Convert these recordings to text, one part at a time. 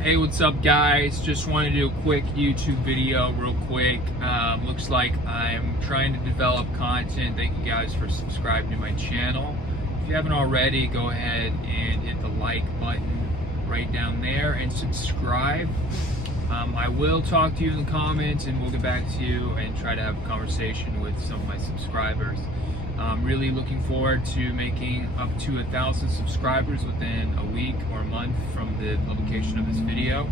Hey, what's up guys? Just wanted to do a quick YouTube video real quick. Looks like I'm trying to develop content. Thank you guys for subscribing to my channel. If you haven't already, go ahead and hit the like button right down there and subscribe. I will talk to you in the comments and we'll get back to you and try to have a conversation with some of my subscribers. I'm really looking forward to making up to 1,000 subscribers within a week or a month from the publication of this video.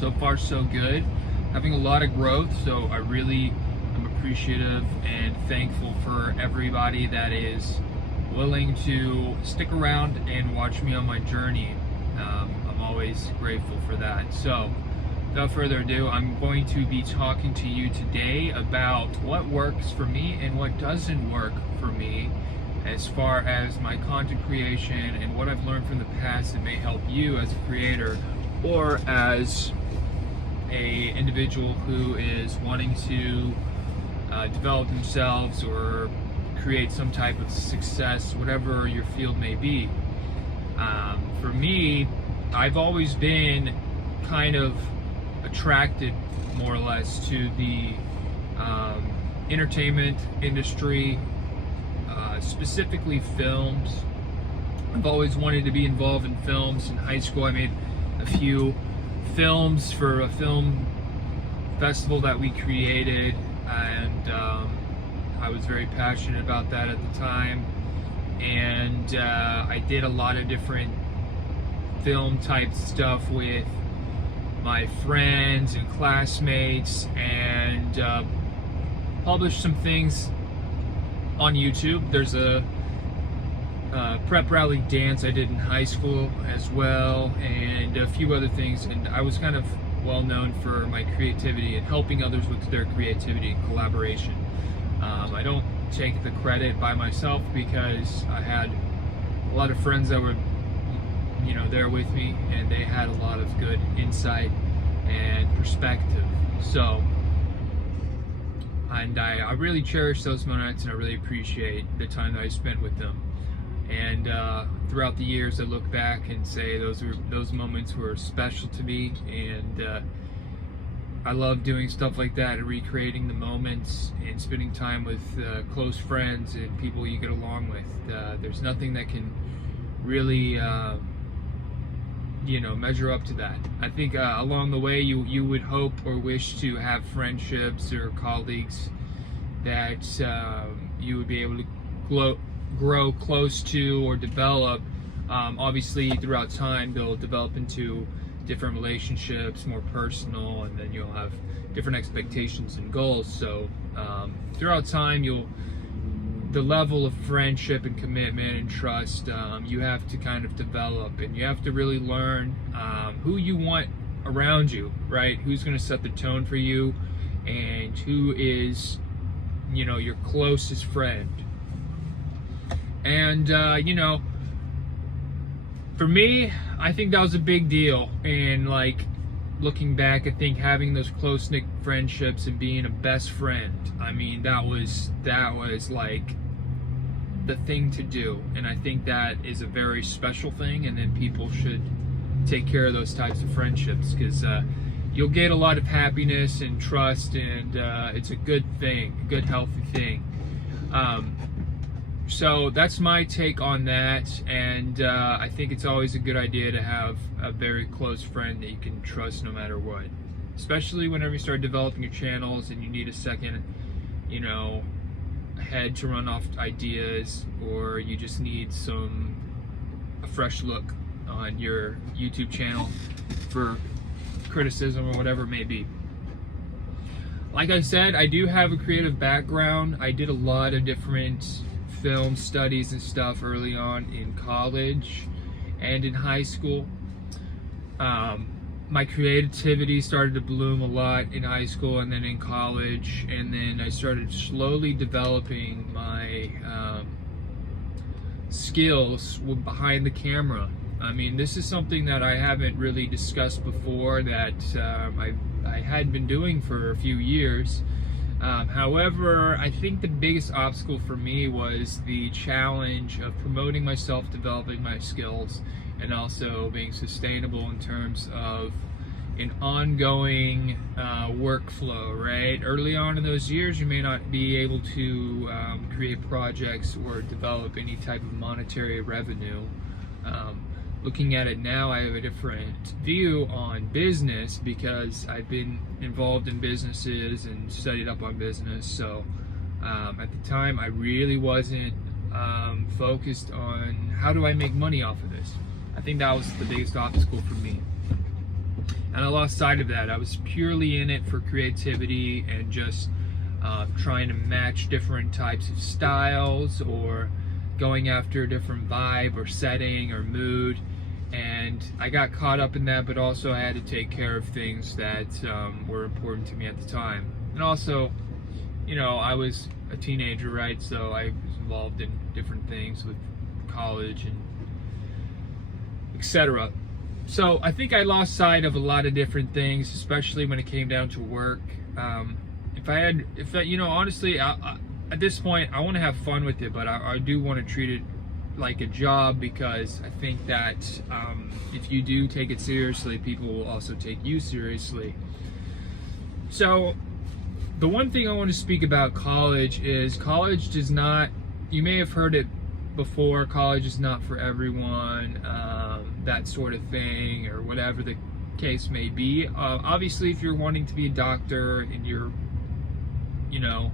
So far so good. Having a lot of growth, so I really am appreciative and thankful for everybody that is willing to stick around and watch me on my journey. I'm always grateful for that. So without further ado, I'm going to be talking to you today about what works for me and what doesn't work for me as far as my content creation and what I've learned from the past that may help you as a creator or as a individual who is wanting to develop themselves or create some type of success, whatever your field may be. For me, I've always been kind of attracted more or less to the entertainment industry, specifically films. I've always wanted to be involved in films. In high school I made a few films for a film festival that we created, and I was very passionate about that at the time, and I did a lot of different film type stuff with my friends and classmates, and published some things on YouTube. There's a prep rally dance I did in high school as well, and a few other things, and I was kind of well known for my creativity and helping others with their creativity and collaboration. I don't take the credit by myself because I had a lot of friends that were there with me, and they had a lot of good insight and perspective. So, and I really cherish those moments, and I really appreciate the time that I spent with them. And throughout the years, I look back and say those moments were special to me, and I love doing stuff like that, and recreating the moments and spending time with close friends and people you get along with. There's nothing that can really measure up to that. I think along the way you would hope or wish to have friendships or colleagues that you would be able to grow close to or develop. Obviously throughout time they'll develop into different relationships, more personal, and then you'll have different expectations and goals. So throughout time the level of friendship and commitment and trust you have to kind of develop, and you have to really learn who you want around you, right? Who's going to set the tone for you, and who is your closest friend. And for me, I think that was a big deal. And like looking back, I think having those close-knit friendships and being a best friend, I mean, that was like the thing to do. And I think that is a very special thing, and then people should take care of those types of friendships, because you'll get a lot of happiness and trust, and it's a good thing, a good healthy thing. So that's my take on that, and I think it's always a good idea to have a very close friend that you can trust no matter what, especially whenever you start developing your channels and you need a second head to run off ideas, or you just need a fresh look on your YouTube channel for criticism or whatever it may be. Like I said, I do have a creative background. I did a lot of different film studies and stuff early on in college and in high school. My creativity started to bloom a lot in high school and then in college, and then I started slowly developing my skills behind the camera. I mean, this is something that I haven't really discussed before, that I had been doing for a few years. However, I think the biggest obstacle for me was the challenge of promoting myself, developing my skills, and also being sustainable in terms of an ongoing workflow, right? Early on in those years, you may not be able to create projects or develop any type of monetary revenue. Looking at it now, I have a different view on business because I've been involved in businesses and studied up on business. So at the time, I really wasn't focused on how do I make money off of this. I think that was the biggest obstacle for me. And I lost sight of that. I was purely in it for creativity and just trying to match different types of styles or going after a different vibe or setting or mood. And I got caught up in that, but also I had to take care of things that were important to me at the time. And also, you know, I was a teenager, right? So I was involved in different things with college and etc. So I think I lost sight of a lot of different things, especially when it came down to work. You know, honestly, at this point, I want to have fun with it, but I do want to treat it like a job, because I think that if you do take it seriously, people will also take you seriously. So the one thing I want to speak about college is college does not, you may have heard it before, college is not for everyone, that sort of thing, or whatever the case may be. Obviously, if you're wanting to be a doctor and you're, you know,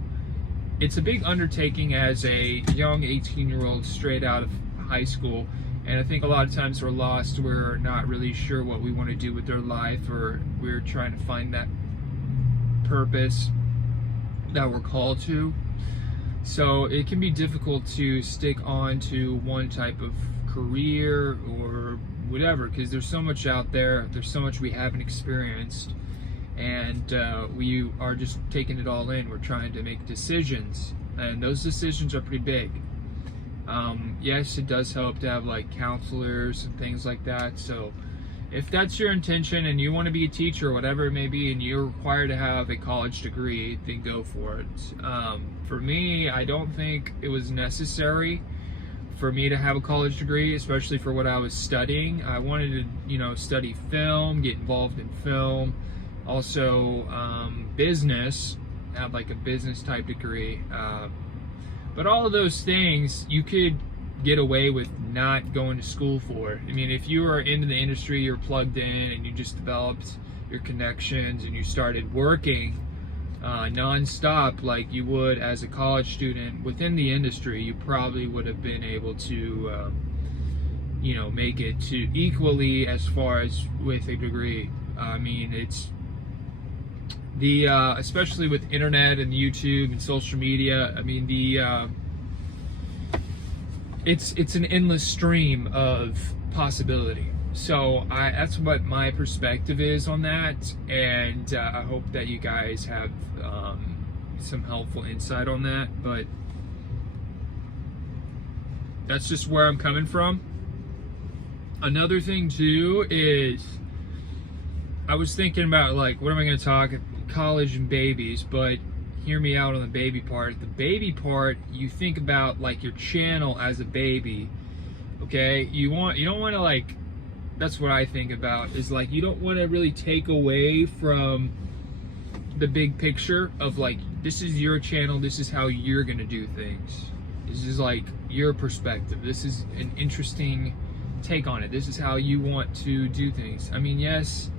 it's a big undertaking as a young 18-year-old straight out of high school, and I think a lot of times we're lost. We're not really sure what we want to do with our life, or we're trying to find that purpose that we're called to. So it can be difficult to stick on to one type of career or whatever, because there's so much out there, there's so much we haven't experienced, and we are just taking it all in. We're trying to make decisions, and those decisions are pretty big. Yes, it does help to have like counselors and things like that. So if that's your intention and you want to be a teacher or whatever it may be, and you're required to have a college degree, then go for it. For me, I don't think it was necessary for me to have a college degree, especially for what I was studying. I wanted to, you know, study film, get involved in film, also business, have like a business type degree. But all of those things you could get away with not going to school for. I mean, if you are into the industry, you're plugged in, and you just developed your connections and you started working non-stop like you would as a college student within the industry, you probably would have been able to you know, make it to equally as far as with a degree. I mean, it's the especially with internet and YouTube and social media, I mean, the it's an endless stream of possibility. So that's what my perspective is on that, and I hope that you guys have some helpful insight on that. But that's just where I'm coming from. Another thing too is I was thinking about, like, what am I going to talk college and babies, but hear me out on the baby part. The baby part, you think about like your channel as a baby, okay? You don't want to, like, that's what I think about, is like you don't want to really take away from the big picture of like, this is your channel, this is how you're gonna do things, this is like your perspective, this is an interesting take on it, this is how you want to do things. I mean, yes,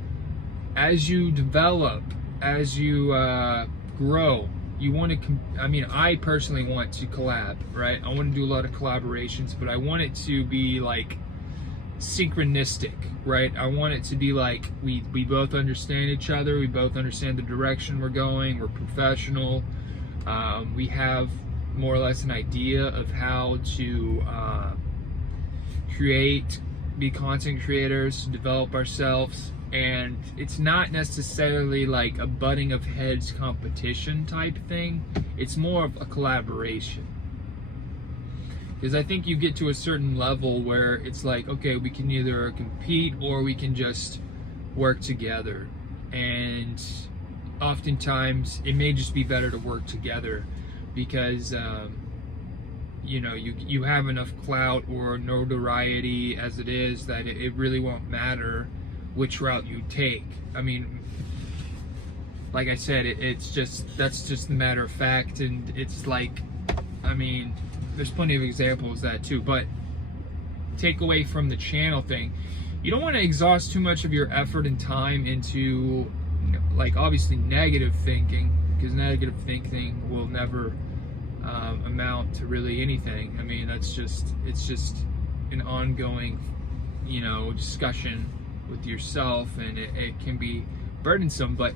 as you develop, as you grow, you want to, I mean, I personally want to collab, right? I want to do a lot of collaborations, but I want it to be like synchronistic, right? I want it to be like we both understand each other, we both understand the direction we're going, we're professional, we have more or less an idea of how to create, be content creators, develop ourselves, and it's not necessarily like a butting of heads competition type thing. It's more of a collaboration. Because I think you get to a certain level where it's like, okay, we can either compete or we can just work together. And oftentimes it may just be better to work together, because you know, you have enough clout or notoriety as it is that it really won't matter which route you take. I mean, like I said, that's just a matter of fact, and it's like, I mean, there's plenty of examples of that too. But take away from the channel thing, you don't want to exhaust too much of your effort and time into, like, obviously negative thinking, because negative thinking will never amount to really anything. I mean, it's just an ongoing, you know, discussion with yourself, and it can be burdensome. But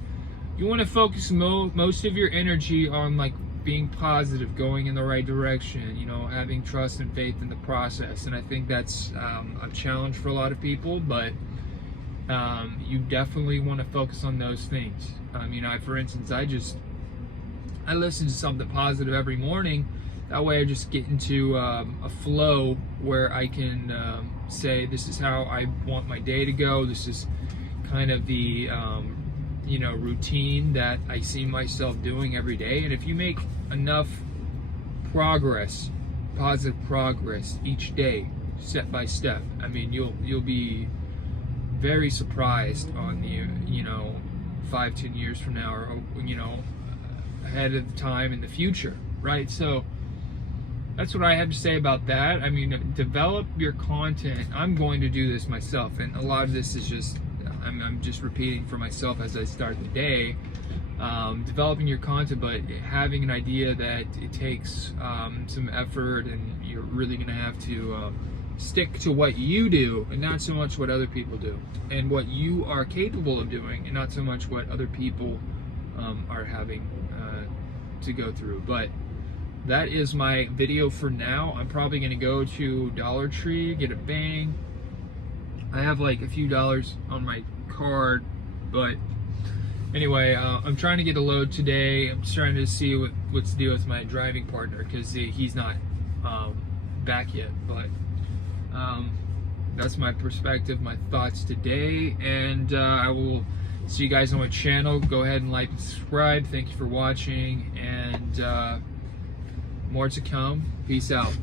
you want to focus most of your energy on, like, being positive, going in the right direction, you know, having trust and faith in the process. And I think that's a challenge for a lot of people, but you definitely want to focus on those things. You know, for instance, I listen to something positive every morning. That way I just get into a flow where I can say, this is how I want my day to go. This is kind of the you know, routine that I see myself doing every day. And if you make enough progress, positive progress each day, step by step, I mean, you'll be very surprised on the, you know, 5-10 years from now, or, you know, ahead of the time in the future, right? So that's what I have to say about that. I mean, develop your content. I'm going to do this myself, and a lot of this is just, I'm just repeating for myself as I start the day. Developing your content, but having an idea that it takes some effort, and you're really going to have to stick to what you do, and not so much what other people do, and what you are capable of doing, and not so much what other people are having to go through. But that is my video for now. I'm probably going to go to Dollar Tree, get a Bang. I have like a few dollars on my card, but anyway, I'm trying to get a load today. I'm just trying to see what's the deal with my driving partner, because he's not back yet. But that's my perspective, my thoughts today, and I will see you guys on my channel. Go ahead and like and subscribe. Thank you for watching, and more to come. Peace out.